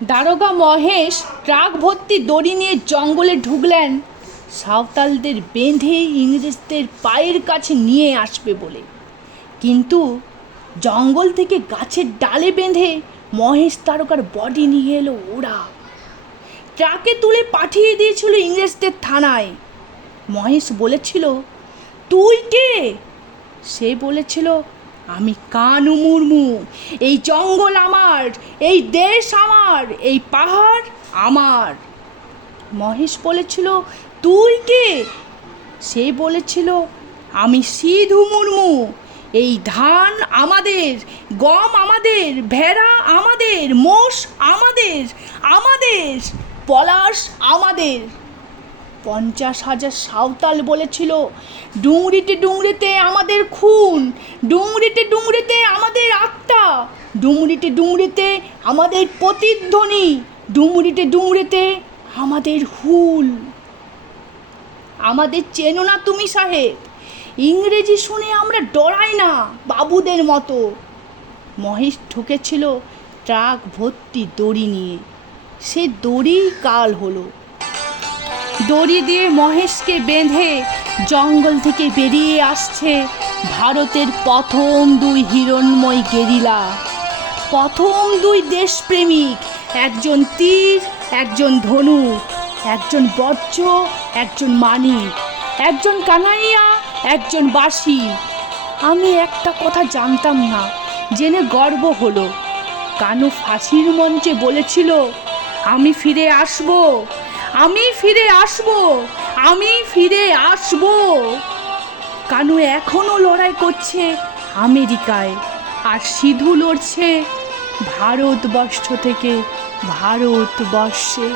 দারোগা মহেশ ট্রাক ভর্তি দড়ি নিয়ে জঙ্গলে ঢুকলেন সাঁওতালদের বেঁধে ইংরেজদের পায়ের কাছে নিয়ে আসবে বলে। কিন্তু জঙ্গল থেকে গাছের ডালে বেঁধে মহেশ তারকার বডি নিয়ে এলো ওরা। ট্রাকে তুলে পাঠিয়ে দিয়েছিল ইংরেজদের থানায়। মহেশ বলেছিল, তুই কে? সে বলেছিল, আমি কানু মুর্মু, এই জঙ্গল আমার, এই দেশ আমার, এই পাহাড় আমার। মহেশ বলেছিল, তুই কে? সে বলেছিল, আমি সিধু মুর্মু, এই ধান আমাদের, গম আমাদের, ভেড়া আমাদের, মোষ আমাদের, আমাদের পলাশ আমাদের। 50,000 সাঁওতাল বলেছিল, ডুংরিতে ডুংরিতে আমাদের খুন, ডুংরিতে ডুংরিতে আমাদের আত্মা, ডুংরিতে ডুংরিতে আমাদের প্রতিধ্বনি, ডুংরিতে ডুংরিতে আমাদের হুল। আমাদের চেনো না তুমি সাহেব, ইংরেজি শুনে আমরা ডরাই না বাবুদের মতো। মহেশ ঢুকেছিল ট্রাক ভর্তি দড়ি নিয়ে। সে দড়ি কাল হলো। দড়ি দিয়ে মহেশকে বেঁধে জঙ্গল থেকে বেরিয়ে আসছে ভারতের প্রথম 2 হিরণ্ময় গেরিলা, প্রথম 2 দেশপ্রেমিক, একজন তীর, একজন ধনুক, একজন বজ্র, একজন মানিক, একজন কানাইয়া, একজন বাঁশি। আমি একটা কথা জানতাম না, জেনে গর্ব হলো। কানু ফাঁসির মঞ্চে বলেছিল, আমি ফিরে আসব, আমি ফিরে আসব, আমি ফিরে আসব। কানু এখনো লড়াই করছে আমেরিকায়, আর সিধু লড়ছে ভারতবর্ষ থেকে ভারতবর্ষে।